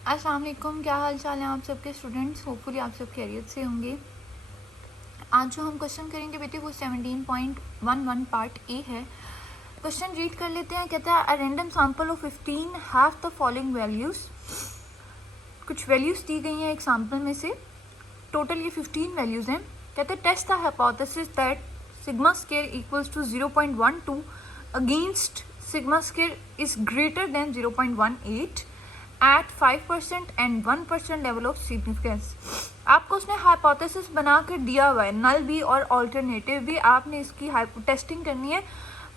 अस्सलाम वालेकुम, क्या हाल चाल है आप सबके स्टूडेंट्स। होपफुली आप सब खैरियत से होंगे। आज जो हम क्वेश्चन करेंगे बेटे वो 17.11 पार्ट ए है। क्वेश्चन रीड कर लेते हैं। कहता है a random sample of 15 have the following values. कुछ वैल्यूज दी गई हैं एक सैंपल में से, टोटल ये 15 वैल्यूज हैं। कहते हैं test the hypothesis that sigma square equals to 0.12 against sigma square is greater than 0.18 at 5% and 1% level of significance. आपको उसने हाइपोथेसिस बना कर दिया हुआ है, नल भी और ऑल्टरनेटिव भी। आपने इसकी टेस्टिंग करनी है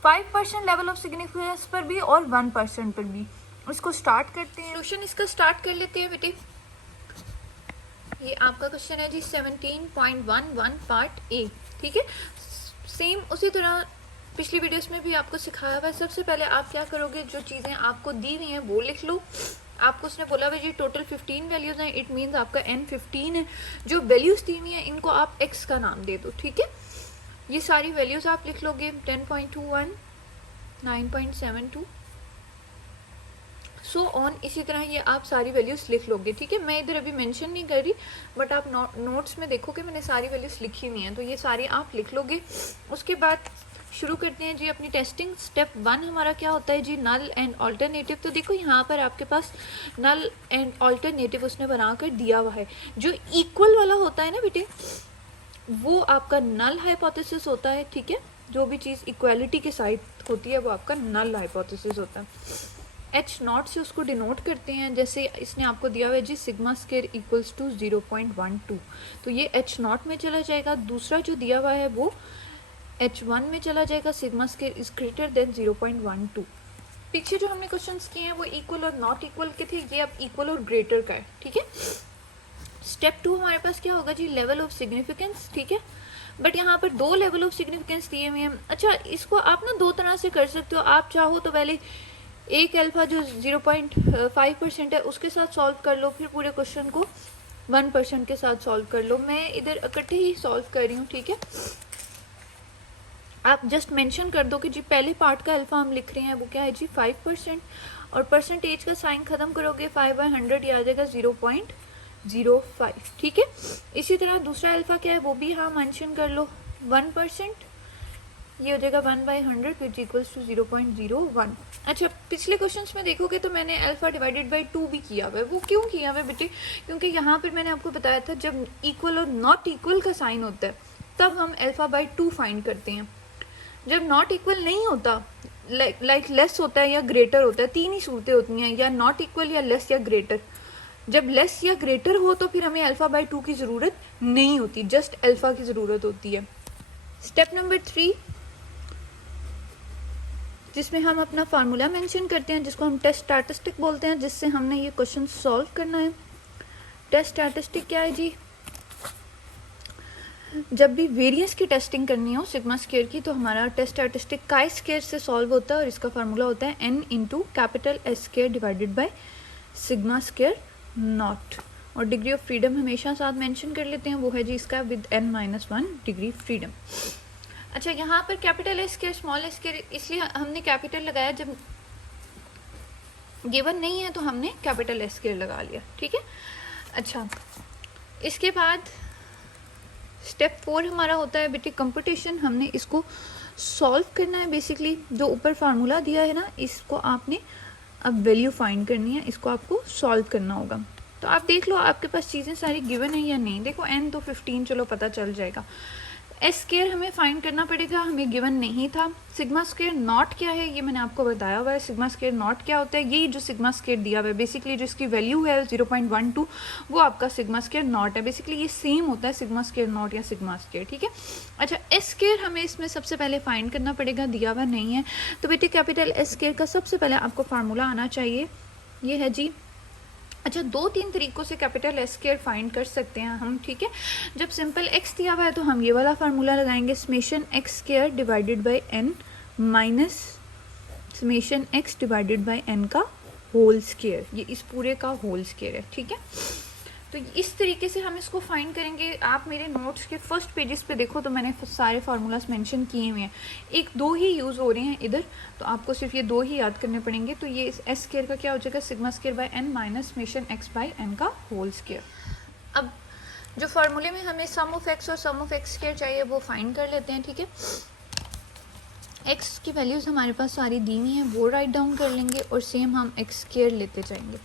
5% लेवल ऑफ सिग्निफिकेंस पर भी और 1% पर भी। इसको स्टार्ट करते हैं, क्वेश्चन इसका स्टार्ट कर लेते हैं बेटे। ये आपका क्वेश्चन है जी 17.11 पार्ट ए। ठीक है, सेम उसी तरह पिछली वीडियोस में भी आपको सिखाया हुआ है। सबसे पहले आप क्या करोगे, जो चीज़ें आपको दी हुई हैं वो लिख लो। आपको उसने बोला हुआ जी टोटल 15 वैल्यूज हैं, इट मीन्स आपका n 15 है। जो वैल्यूज दी हुई हैं इनको आप x का नाम दे दो। ठीक है, ये सारी वैल्यूज आप लिख लोगे 10.21, 9.72 सो ऑन। इसी तरह ये आप सारी वैल्यूज लिख लोगे। ठीक है, मैं इधर अभी मेंशन नहीं कर रही, बट आप नोट्स में देखोगे मैंने सारी वैल्यूज लिखी हुई हैं, तो ये सारी आप लिख लोगे। उसके बाद शुरू करते हैं जी अपनी टेस्टिंग। स्टेप 1 हमारा क्या होता है जी, नल एंड ऑल्टरनेटिव। तो देखो यहाँ पर आपके पास नल एंड ऑल्टरनेटिव उसने बनाकर दिया हुआ है। जो इक्वल वाला होता है ना बेटे, वो आपका नल हाइपोथेसिस होता है। ठीक है, जो भी चीज़ इक्वालिटी के साथ होती है वो आपका नल हाइपोथेसिस होता है। एच नॉट से उसको डिनोट करते हैं, जैसे इसने आपको दिया हुआ है जी सिग्मा स्क्वायर इक्वल्स टू 0.12, तो ये एच नॉट में चला जाएगा। दूसरा जो दिया हुआ है वो H1 में चला जाएगा, sigma square is greater then 0.12। पीछे जो हमने क्वेश्चंस किए हैं वो इक्वल और नॉट इक्वल के थे, ये अब इक्वल और ग्रेटर का है। ठीक है, स्टेप 2 हमारे पास क्या होगा जी, लेवल ऑफ सिग्निफिकेंस। ठीक है, बट यहाँ पर 2 लेवल ऑफ सिग्निफिकेंस दिए हुए हैं। अच्छा, इसको आप ना 2 तरह से कर सकते हो। आप चाहो तो पहले एक अल्फा जो 0.5% है उसके साथ सॉल्व कर लो, फिर पूरे क्वेश्चन को 1% के साथ सॉल्व कर लो। मैं इधर इकट्ठे ही सॉल्व कर रही हूँ। ठीक है, आप जस्ट मेंशन कर दो कि जी पहले पार्ट का अल्फा हम लिख रहे हैं वो क्या है जी 5%, और परसेंटेज का साइन खत्म करोगे 5/100, ये आ जाएगा 0.05। ठीक है, इसी तरह दूसरा अल्फा क्या है वो भी यहाँ मेंशन कर लो 1%, ये हो जाएगा 1/100 विच इक्वल्स टू 0.01। अच्छा, पिछले क्वेश्चंस में देखोगे तो मैंने अल्फा डिवाइडेड बाई 2 भी किया हुआ है। वो क्यों किया हुआ है बेटे, क्योंकि यहाँ पर मैंने आपको बताया था जब इक्वल और नॉट इक्वल का साइन होता है तब हम अल्फा बाई 2 फाइंड करते हैं। जब नॉट इक्वल नहीं होता, लाइक लेस होता है या ग्रेटर होता है, 3 ही सूरतें होती हैं, या नॉट इक्वल या लेस या ग्रेटर। जब लेस या ग्रेटर हो तो फिर हमें अल्फा बाई 2 की ज़रूरत नहीं होती, जस्ट अल्फा की ज़रूरत होती है। स्टेप नंबर 3 जिसमें हम अपना फार्मूला मेंशन करते हैं, जिसको हम टेस्ट स्टैटिस्टिक बोलते हैं, जिससे हमने ये क्वेश्चन सॉल्व करना है। टेस्ट स्टैटिस्टिक क्या है जी, जब भी वेरिएंस की टेस्टिंग करनी हो सिग्मा स्क्वायर की, तो हमारा टेस्ट स्टैटिस्टिक काई स्क्वायर से सॉल्व होता है, और इसका फार्मूला होता है n into capital S square divided by sigma square not. और डिग्री ऑफ फ्रीडम हमेशा साथ मेंशन कर लेते हैं, वो है जी इसका विद n-1 डिग्री फ्रीडम। अच्छा, यहाँ पर capital S square small s square इसलिए हमने कैपिटल लगाया, जब गिवन नहीं है तो हमने कैपिटल S स्क्वायर लगा लिया। ठीक है, अच्छा इसके बाद स्टेप 4 हमारा होता है बेटे कंप्यूटेशन। हमने इसको सॉल्व करना है। बेसिकली जो ऊपर फार्मूला दिया है ना, इसको आपने अब वैल्यू फाइंड करनी है, इसको आपको सॉल्व करना होगा। तो आप देख लो आपके पास चीज़ें सारी गिवन है या नहीं। देखो n तो 15 चलो पता चल जाएगा। S स्क्वायर हमें फाइंड करना पड़ेगा, हमें गिवन नहीं था। सिग्मा स्क्वायर नॉट क्या है ये मैंने आपको बताया हुआ है। सिग्मा स्क्वायर नॉट क्या होता है, ये जो सिग्मा स्क्वायर दिया हुआ है बेसिकली जो इसकी वैल्यू है 0.12 वो आपका सिग्मा स्क्वायर नॉट है। बेसिकली ये सेम होता है सिग्मा स्क्वायर नॉट या सिग्मा स्क्वायर। ठीक है, अच्छा S स्क्वायर हमें इसमें सबसे पहले फाइंड करना पड़ेगा, दिया हुआ नहीं है। तो बेटे कैपिटल S स्क्वायर का सबसे पहले आपको फार्मूला आना चाहिए, ये है जी। अच्छा, 2-3 तरीक़ों से कैपिटल S स्क्वायर फाइंड कर सकते हैं हम। ठीक है, जब सिंपल x दिया हुआ है तो हम ये वाला फार्मूला लगाएंगे, summation x square divided by n minus summation x divided by n का होल स्क्वायर। ये इस पूरे का होल स्क्वायर है। ठीक है, तो इस तरीके से हम इसको फाइंड करेंगे। आप मेरे नोट्स के फर्स्ट पेजेस पे देखो तो मैंने सारे फार्मूलाज मेंशन किए हुए हैं, एक दो ही यूज़ हो रहे हैं इधर, तो आपको सिर्फ ये दो ही याद करने पड़ेंगे। तो ये एस स्क्वायर का क्या हो जाएगा, sigma square by n minus summation x by n का होल स्क्वायर। अब जो फार्मूले में हमें सम ऑफ एक्स और सम ऑफ एक्स स्क्वायर चाहिए वो फाइंड कर लेते हैं, ठीक है। एक्स की वैल्यूज़ हमारे पास सारी दी हुई हैं, वो राइट डाउन कर लेंगे और सेम हम एक्स स्क्वायर लेते जाएंगे।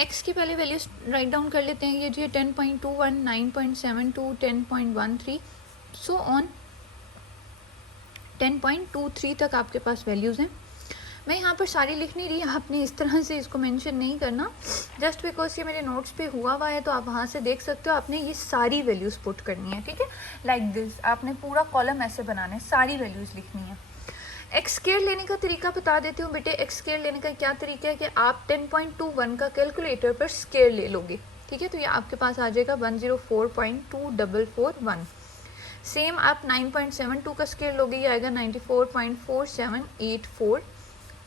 एक्स की पहले वैल्यूज राइट डाउन कर लेते हैं, ये जी 10.21, 9.72, 10.13 सो ऑन 10.23 तक आपके पास वैल्यूज़ हैं। मैं यहाँ पर सारी लिख नहीं रही, आपने इस तरह से इसको मेंशन नहीं करना, जस्ट बिकॉज ये मेरे नोट्स पे हुआ है तो आप वहाँ से देख सकते हो। आपने ये सारी वैल्यूज़ पुट करनी है, ठीक है, लाइक दिस। आपने पूरा कॉलम ऐसे बनाना है, सारी वैल्यूज़ लिखनी है। एक्स स्क्वायर लेने का तरीका बता देती हूँ बेटे। एक्स स्क्वायर लेने का क्या तरीका है कि आप 10.21 का कैलकुलेटर पर स्क्वायर ले लोगे, ठीक है, तो ये आपके पास आ जाएगा 104.2441। सेम आप 9.72 का स्क्वायर लोगे, ये आएगा 94.4784।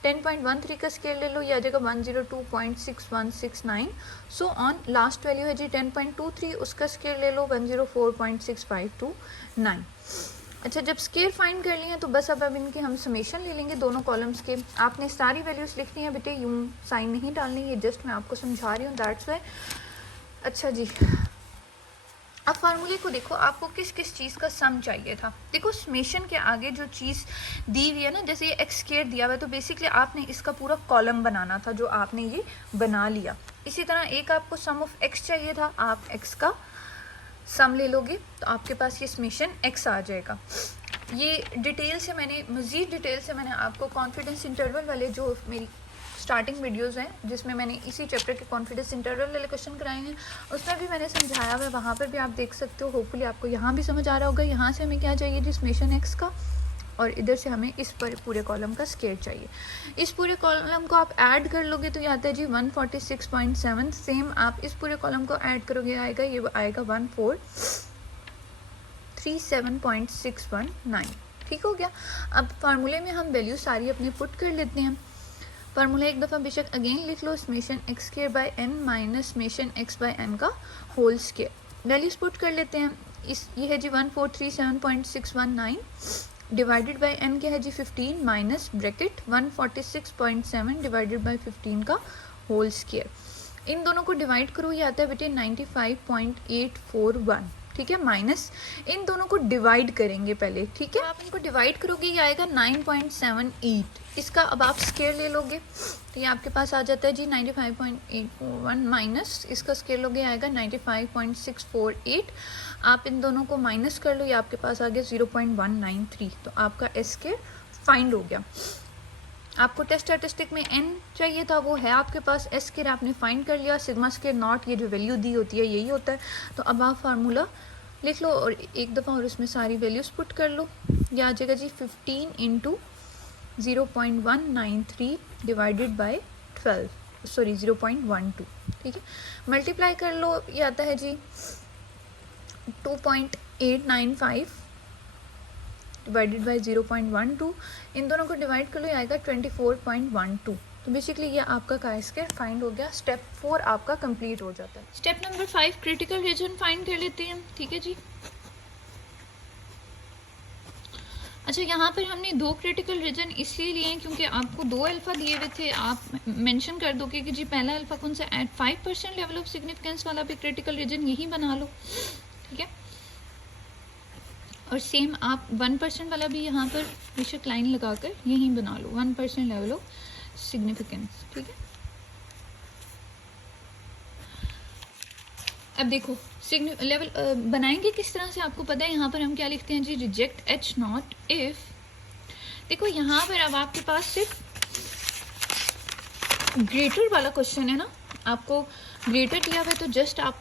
10.13 का स्क्वायर ले लो, ये आ जाएगा 102.6169 सो ऑन। लास्ट वैल्यू है जी 10.23, उसका स्क्वायर ले लो 104.6529। अच्छा, जब स्क्वायर फाइंड कर लिया तो बस अब इनके हम समेशन ले लेंगे दोनों कॉलम्स के। आपने सारी वैल्यूज़ लिखनी है बेटे, यूँ साइन नहीं डालनी, ये जस्ट मैं आपको समझा रही हूँ, दैट्स वाई। अच्छा जी, अब फार्मूले को देखो, आपको किस किस चीज़ का सम चाहिए था। देखो समेशन के आगे जो चीज़ दी हुई है ना, जैसे ये एक्स स्क्वायर दिया हुआ है तो बेसिकली आपने इसका पूरा कॉलम बनाना था, जो आपने ये बना लिया। इसी तरह एक आपको सम ऑफ एक्स चाहिए था, आप एक्स का सम ले लोगे तो आपके पास ये समेशन एक्स आ जाएगा। ये डिटेल से मैंने मज़ीद डिटेल से मैंने आपको कॉन्फिडेंस इंटरवल वाले जो मेरी स्टार्टिंग वीडियोस हैं जिसमें मैंने इसी चैप्टर के कॉन्फिडेंस इंटरवल वाले क्वेश्चन कराए हैं, उसमें भी मैंने समझाया हुआ है, वहाँ पर भी आप देख सकते हो। होपफुली आपको यहाँ भी समझ आ रहा होगा। यहाँ से हमें क्या चाहिए जी, समेशन एक्स का, और इधर से हमें इस पर पूरे कॉलम का स्क्वायर चाहिए। इस पूरे कॉलम को आप ऐड कर लोगे तो ये आता है जी 146.7। सेम आप इस पूरे कॉलम को ऐड करोगे, आएगा ये आएगा 1437.619। ठीक हो गया। अब फार्मूले में हम वैल्यू सारी अपने पुट कर लेते हैं। फार्मूला एक दफ़ा बेशक अगेन लिख लो, summation x square by n minus summation x by n का होल स्क्वायर। वैल्यूज पुट कर लेते हैं। इस ये है जी 1437.619 डिवाइडेड बाय एन क्या है जी 15 माइनस ब्रैकेट 146.7 डिवाइडेड बाय 15 का होल स्क्वायर। इन दोनों को डिवाइड करो, ये आता है बेटे 95.841। ठीक है, माइनस इन दोनों को डिवाइड करेंगे पहले, ठीक है। आप इनको डिवाइड करोगे, ये आएगा 9.78। इसका अब आप स्क्वायर ले लोगे तो ये आपके पास आ जाता है जी 95.841 माइनस इसका स्क्वायर लोगे, आएगा 95.648। आप इन दोनों को माइनस कर लो, ये आपके पास आ गया 0.193। तो आपका एस स्क्वायर फाइंड हो गया। आपको टेस्ट स्टैटिस्टिक में एन चाहिए था, वो है आपके पास। एस स्क्वायर आपने फाइंड कर लिया, सिग्मा स्क्वायर नॉट, ये जो वैल्यू दी होती है यही होता है। तो अब आप फार्मूला लिख लो और एक दफ़ा और उसमें सारी वैल्यूज पुट कर लो। ये आ जाएगा जी 15 इंटू 0.193 डिवाइडेड बाय 12, सॉरी 0.12, ठीक है। मल्टीप्लाई कर लो, ये आता है जी 2.895 डिवाइडेड बाय 0.12। इन दोनों को डिवाइड कर लो, ये आएगा 24.12। तो बेसिकली ये आपका काई स्क्वायर फाइंड हो गया। स्टेप 4 आपका कंप्लीट हो जाता है। Step number 5 critical reason find कर लेते हैं, ठीक है जी। अच्छा, यहाँ पर हमने दो क्रिटिकल रीजन इसलिए लिए हैं क्योंकि आपको दो अल्फ़ा दिए हुए थे। आप मेंशन कर दोगे कि जी पहला अल्फ़ा कौन सा, एट 5% लेवल ऑफ सिग्निफिकेंस वाला भी क्रिटिकल रीजन यही बना लो, ठीक है। और सेम आप 1% वाला भी यहाँ पर बेशक लाइन लगाकर यहीं बना लो, 1% लेवल ऑफ सिग्निफिकेंस, ठीक है। अब देखो लेवल बनाएंगे किस तरह से, आपको पता है यहाँ पर हम क्या लिखते हैं जी, रिजेक्ट एच नॉट इफ। देखो यहाँ पर अब आपके पास सिर्फ ग्रेटर वाला क्वेश्चन है ना, आपको ग्रेटर दिया हुआ है तो जस्ट आप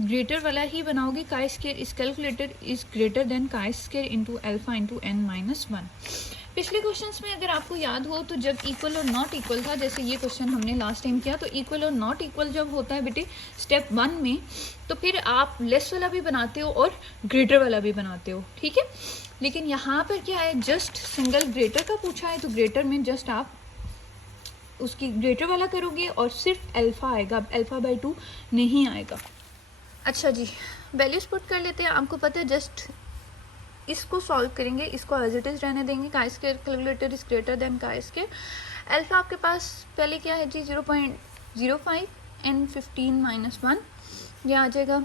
ग्रेटर वाला ही बनाओगे। Chi square is calculated is greater than chi square into alpha into n minus 1। पिछले क्वेश्चंस में अगर आपको याद हो तो जब इक्वल और नॉट इक्वल था, जैसे ये क्वेश्चन हमने लास्ट टाइम किया, तो इक्वल और नॉट इक्वल जब होता है बेटे स्टेप 1 में, तो फिर आप लेस वाला भी बनाते हो और ग्रेटर वाला भी बनाते हो, ठीक है। लेकिन यहाँ पर क्या है, जस्ट सिंगल ग्रेटर का पूछा है तो ग्रेटर में जस्ट आप उसकी ग्रेटर वाला करोगे और सिर्फ अल्फा आएगा, अल्फा बाय 2 नहीं आएगा, अच्छा जी, वैल्यूज पुट कर लेते हैं। आपको पता है जस्ट इसको सॉल्व करेंगे, इसको एज इट इज़ रहने देंगे। काई square calculated is greater than chi square. Alpha आपके पास पहले क्या है जी 0.05 एंड 15 माइनस 1, ये आ जाएगा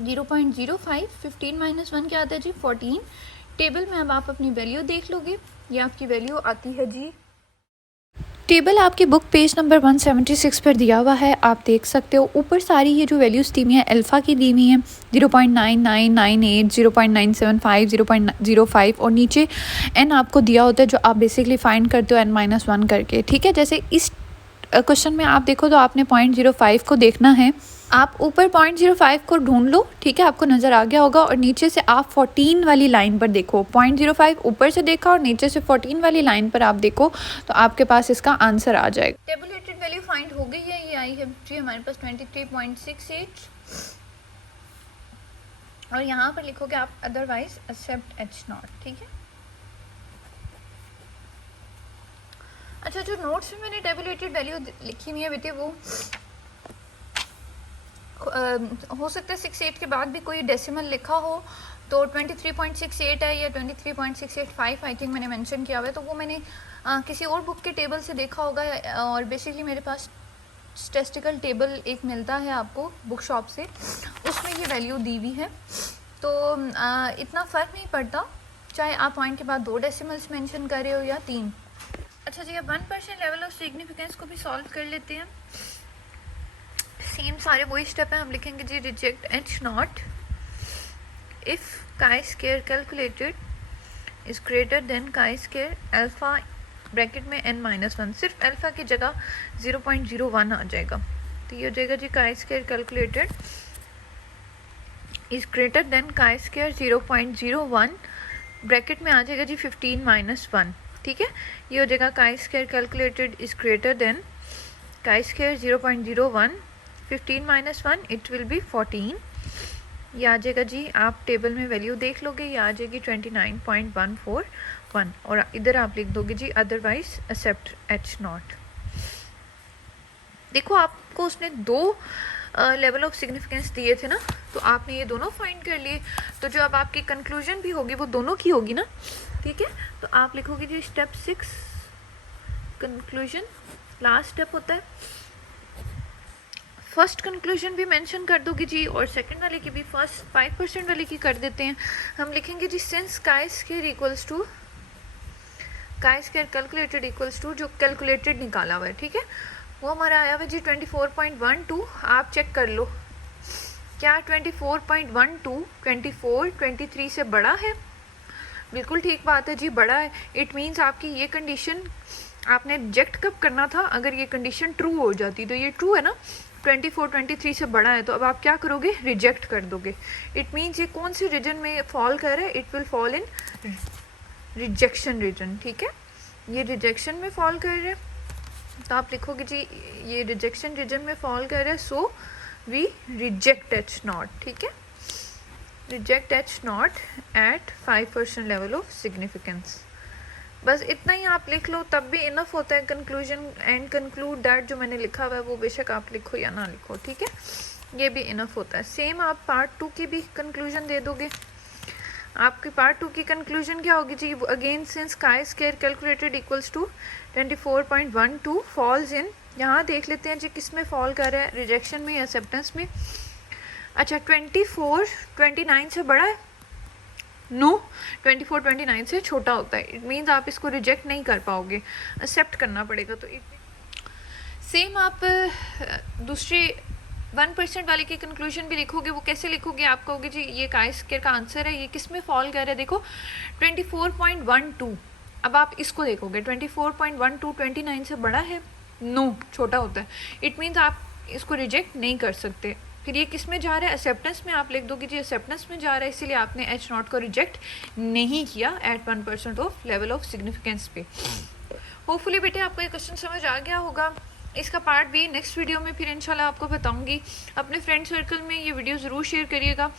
0.05, 15 माइनस 1 क्या आता है जी 14। टेबल में अब आप अपनी वैल्यू देख लोगे, ये आपकी वैल्यू आती है जी, टेबल आपकी बुक पेज नंबर 176 पर दिया हुआ है, आप देख सकते हो। ऊपर सारी ये जो वैल्यूज़ दी हुई हैं अल्फ़ा की दी हुई हैं 0.9998, 0.975, 0.05 और नीचे एन आपको दिया होता है जो आप बेसिकली फाइंड करते हो n-1 करके, ठीक है। जैसे इस क्वेश्चन में आप देखो तो आपने 0.05 को देखना है, आप ऊपर 0.05 को ढूंढ लो, ठीक है, आपको नज़र आ गया होगा। और नीचे से आप 14 वाली लाइन पर देखो, 0.05 ऊपर से देखा और नीचे से 14 वाली लाइन पर आप देखो तो आपके पास इसका आंसर आ जाएगा। टेबुलेटेड वैल्यू फाइंड हो गई है, ये आई है जी हमारे पास 23.68 और यहाँ पर लिखोगे आप अदरवाइज एक्सेप्ट H0, ठीक है। अच्छा, जो नोट्स में मैंने टेबुलेटेड वैल्यू लिखी हुई है बेटे वो हो सकता है 68 के बाद भी कोई डेसिमल लिखा हो, तो 23.68 है या 23.685 आई थिंक मैंने मेंशन किया हुआ है, तो वो मैंने किसी और बुक के टेबल से देखा होगा। और बेसिकली मेरे पास स्टैटिस्टिकल टेबल एक मिलता है आपको बुक शॉप से, उसमें ये वैल्यू दी हुई है, तो इतना फ़र्क नहीं पड़ता चाहे आप पॉइंट के बाद 2 डेसिमल्स मेंशन कर रहे हो या 3। अच्छा जी, अब 1% लेवल ऑफ सिग्निफिकेंस को भी सॉल्व कर लेते हैं। सेम सारे वही स्टेप है, हम लिखेंगे जी reject H0 if chi square calculated is greater than chi square alpha bracket में n-1, सिर्फ अल्फा की जगह 0.01 आ जाएगा, तो ये हो जाएगा जी chi square calculated is greater than chi square 0.01 bracket में आ जाएगा जी 15 माइनस 1, ठीक है। ये हो जाएगा काई square calculated is greater than chi square 0.01 15 minus 1, it will be 14। ये आ जाएगा जी, आप टेबल में वैल्यू देख लोगे, ये आ जाएगी 29.141 और इधर आप लिख दोगे जी अदरवाइज एक्सेप्ट H0। देखो आपको उसने 2 लेवल ऑफ सिग्निफिकेंस दिए थे ना, तो आपने ये दोनों फाइंड कर लिए, तो जो अब आपकी कंक्लूजन भी होगी वो दोनों की होगी ना, ठीक है। तो आप लिखोगे जी स्टेप 6 कंक्लूजन, लास्ट स्टेप होता है। फर्स्ट कंक्लूजन भी मेंशन कर दोगे जी और सेकंड वाले की भी, फर्स्ट 5% वाले की कर देते हैं। हम लिखेंगे जी since chi square equals to chi square calculated equals to जो कैलकुलेटेड निकाला हुआ है, ठीक है, वो हमारा आया हुआ जी 24.12। आप चेक कर लो क्या 24.12 23 से बड़ा है? बिल्कुल ठीक बात है जी, बड़ा है। इट मीन्स आपकी ये कंडीशन आपने रिजेक्ट कब करना था, अगर ये कंडीशन ट्रू हो जाती, तो ये ट्रू है ना, 23 से बड़ा है, तो अब आप क्या करोगे, रिजेक्ट कर दोगे। इट मीन्स ये कौन से रीजन में फॉल कर रहा है, it will fall in rejection region, ठीक है, ये रिजेक्शन में फॉल कर रहा है, तो आप लिखोगे जी ये रिजेक्शन रीजन में फॉल कर रहा है, सो वी रिजेक्ट H0, ठीक है, reject H0 at 5% level of significance. बस इतना ही आप लिख लो तब भी इनफ होता है। कंक्लूजन एंड कंक्लूड दैट जो मैंने लिखा हुआ है वो बेशक आप लिखो या ना लिखो, ठीक है, ये भी इनफ होता है। सेम आप पार्ट 2 की भी कंक्लूजन दे दोगे। आपकी पार्ट 2 की कंक्लूजन क्या होगी जी, again since chi square calculated equals to 24.12 falls in, यहाँ देख लेते हैं जी किस में फॉल कर रहा है, रिजेक्शन में या एक्सेप्टेंस में। अच्छा 24 29 से बड़ा है? नो 24 29 से छोटा होता है। इट मीन्स आप इसको रिजेक्ट नहीं कर पाओगे, एक्सेप्ट करना पड़ेगा। तो सेम आप दूसरे 1% वाले की कंक्लूजन भी लिखोगे, वो कैसे लिखोगे, आप कहोगे जी ये काई स्क्वायर का आंसर है, ये किस में फॉल कर रहा है, देखो 24.12। अब आप इसको देखोगे 24.12 29 से बड़ा है? नो, छोटा होता है। इट मीन्स आप इसको रिजेक्ट नहीं कर सकते। फिर ये किस में जा रहा है, एक्सेप्टेंस में, आप लिख दोगे जी एक्सेप्टेंस में जा रहा है, इसीलिए आपने H0 को रिजेक्ट नहीं किया at 1% of level of significance पे। होपफुली बेटे आपको ये क्वेश्चन समझ आ गया होगा। इसका पार्ट भी नेक्स्ट वीडियो में फिर इंशाल्लाह आपको बताऊंगी। अपने फ्रेंड सर्कल में ये वीडियो ज़रूर शेयर करिएगा।